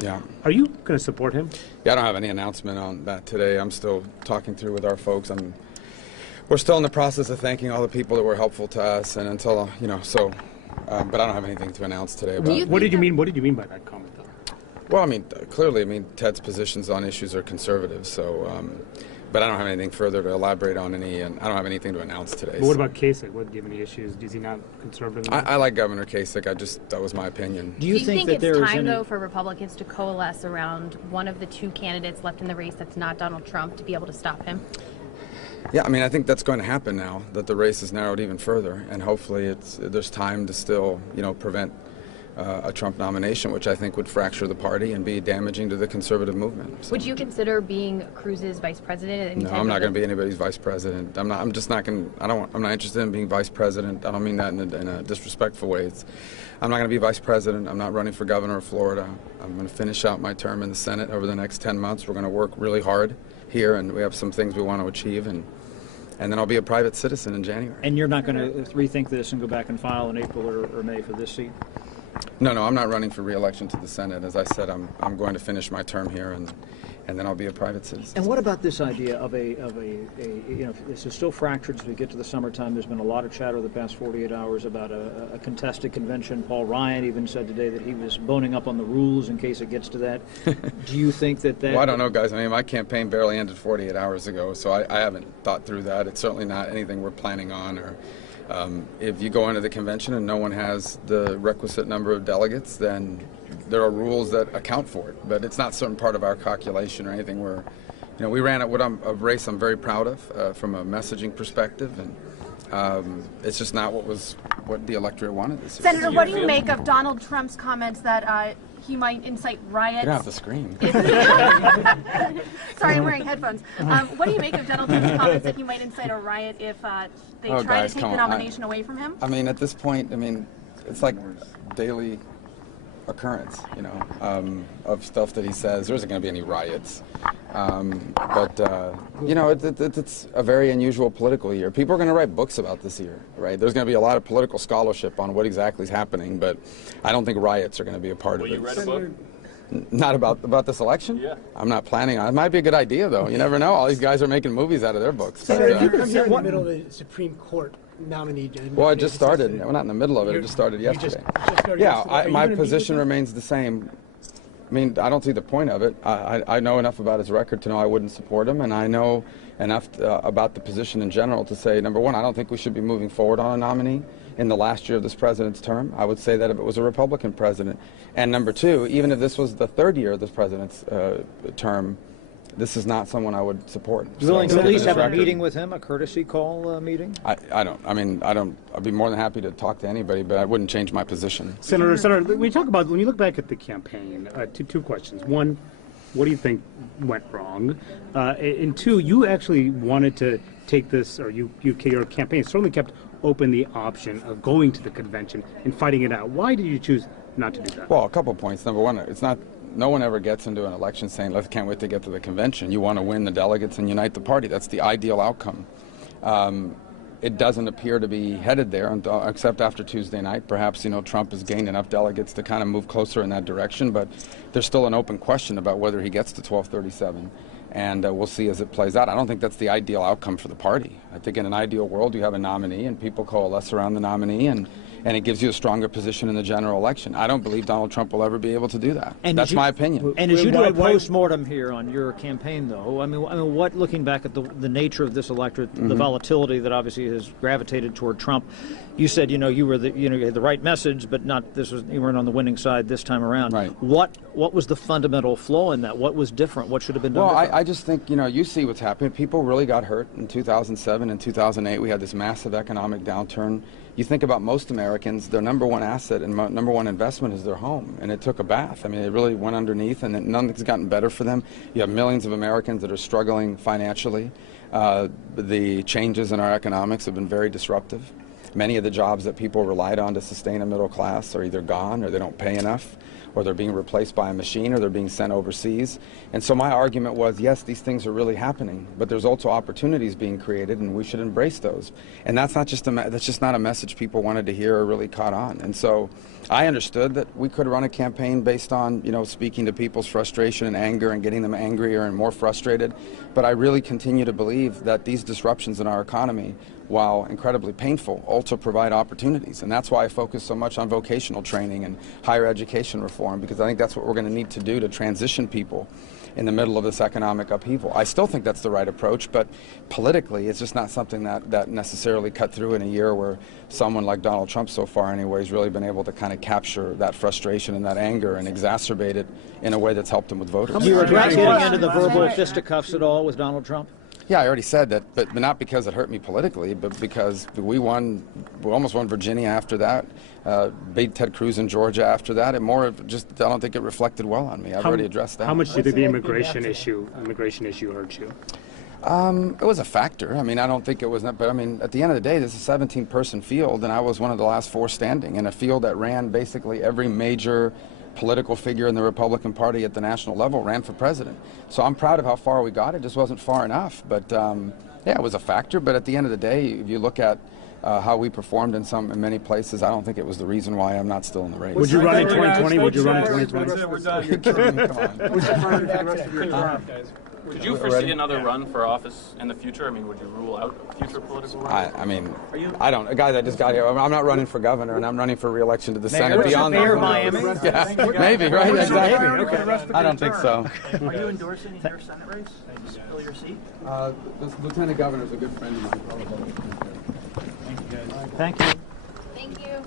Yeah. Are you going to support him? Yeah, I don't have any announcement on that today. I'm still talking through with our folks. We're still in the process of thanking all the people that were helpful to us, and until but I don't have anything to announce today about it. What did you mean? What did you mean by that comment, though? Well, clearly, Ted's positions on issues are conservative, so. But I don't have anything further to elaborate on and I don't have anything to announce today. But what about Kasich? Do you have any issues? Is he not conservative? I like Governor Kasich. That was my opinion. Do you think that it's time, though, for Republicans to coalesce around one of the two candidates left in the race that's not Donald Trump to be able to stop him? Yeah, I think that's going to happen now that the race is narrowed even further, and hopefully there's time to still, prevent a Trump nomination, which I think would fracture the party and be damaging to the conservative movement. So. Would you consider being Cruz's vice president? No, I'm not going to be anybody's vice president. I'm not interested in being vice president. I don't mean that in a disrespectful way. I'm not going to be vice president. I'm not running for governor of Florida. I'm going to finish out my term in the Senate over the next 10 months. We're going to work really hard here, and we have some things we want to achieve, and then I'll be a private citizen in January. And you're not going to rethink this and go back and file in April or May for this seat? No, I'm not running for re-election to the Senate. As I said, I'm going to finish my term here, and then I'll be a private citizen. And what about this idea of this is still fractured as we get to the summertime. There's been a lot of chatter the past 48 hours about a contested convention. Paul Ryan even said today that he was boning up on the rules in case it gets to that. Do you think that? Well, I don't know, guys. My campaign barely ended 48 hours ago, so I haven't thought through that. It's certainly not anything we're planning on. Or if you go into the convention and no one has the requisite number of delegates, then there are rules that account for it. But it's not certain part of our calculation or anything where, we ran a race I'm very proud of from a messaging perspective, and it's just not what the electorate wanted this year. Senator, what do you make of Donald Trump's comments that he might incite riots? Get off the screen. Sorry, I'm wearing headphones. What do you make of Donald Trump's comments that he might incite a riot if they try to take the nomination away from him? At this point, it's like daily occurrence, of stuff that he says. There isn't going to be any riots. It's a very unusual political year. People are going to write books about this year, right? There's going to be a lot of political scholarship on what exactly is happening, but I don't think riots are going to be a part of it. Will you write a book? Not about this election? Yeah. I'm not planning on it. It might be a good idea, though. You never know. All these guys are making movies out of their books. Senator, you're in the middle of the Supreme Court nominee. Well, it just started. We're not in the middle of it. It just started yesterday. My position remains the same. I don't see the point of it. I know enough about his record to know I wouldn't support him, and I know enough about the position in general to say, number one, I don't think we should be moving forward on a nominee in the last year of this president's term. I would say that if it was a Republican president. And number two, even if this was the third year of this president's term, this is not someone I would support. You willing to at least have a meeting with him, a courtesy call meeting? I'd be more than happy to talk to anybody, but I wouldn't change my position. Senator, when you look back at the campaign, two questions. One, what do you think went wrong? And two, you actually wanted to take this, or your campaign certainly kept open the option of going to the convention and fighting it out. Why did you choose not to do that? Well, a couple points. Number one, no one ever gets into an election saying, can't wait to get to the convention. You want to win the delegates and unite the party. That's the ideal outcome. It doesn't appear to be headed there except after Tuesday night. Perhaps, Trump has gained enough delegates to kind of move closer in that direction, but there's still an open question about whether he gets to 1237. And we'll see as it plays out. I don't think that's the ideal outcome for the party. I think in an ideal world, you have a nominee and people coalesce around the nominee, and it gives you a stronger position in the general election. I don't believe Donald Trump will ever be able to do that. And that's my opinion. And as you do a post-mortem here on your campaign, though, what, looking back at the nature of this electorate, the volatility that obviously has gravitated toward Trump, you said, you had the right message, but you weren't on the winning side this time around. Right. What was the fundamental flaw in that? What was different? What should have been done different? I just think, you see what's happening. People really got hurt in 2007 and 2008. We had this massive economic downturn. You think about most Americans, their number one asset and number one investment is their home, and it took a bath. It really went underneath, and nothing's gotten better for them. You have millions of Americans that are struggling financially. The changes in our economics have been very disruptive. Many of the jobs that people relied on to sustain a middle class are either gone or they don't pay enough. or they're being replaced by a machine, or they're being sent overseas. And so my argument was, yes, these things are really happening, but there's also opportunities being created, and we should embrace those. And that's not just that's just not a message people wanted to hear or really caught on. And so I understood that we could run a campaign based on, speaking to people's frustration and anger and getting them angrier and more frustrated. But I really continue to believe that these disruptions in our economy, while incredibly painful, also provide opportunities. And that's why I focus so much on vocational training and higher education reform, because I think that's what we're going to need to do to transition people in the middle of this economic upheaval. I still think that's the right approach, but politically it's just not something that necessarily cut through in a year where someone like Donald Trump so far anyway has really been able to kind of capture that frustration and that anger and exacerbate it in a way that's helped him with voters. Do you regret getting into the verbal fisticuffs at all with Donald Trump? Yeah, I already said that, but not because it hurt me politically, but because we almost won Virginia after that, beat Ted Cruz in Georgia after that, and more of just, I don't think it reflected well on me. I've already addressed that. How much do you think the immigration issue hurt you? It was a factor. I mean, I don't think it was, but I mean, at the end of the day, this is a 17-person field, and I was one of the last 4 standing in a field that ran basically every major political figure in the Republican Party at the national level ran for president. So I'm proud of how far we got. It just wasn't far enough. But yeah, it was a factor. But at the end of the day, if you look at how we performed in many places, I don't think it was the reason why I'm not still in the race. Would you run in 2020? Would you run in 2020? We're done. Could you foresee another run for office in the future? I mean, would you rule out future political runs? I mean, I don't. A guy that just got here. I'm not running for governor, and I'm running for re-election to the Senate. Beyond Mayor that, Miami? Yeah, maybe, right? Exactly. Okay. I don't think so. Are you endorsing your Senate race? To fill your seat? The lieutenant governor is a good friend of mine. Thank you. Thank you.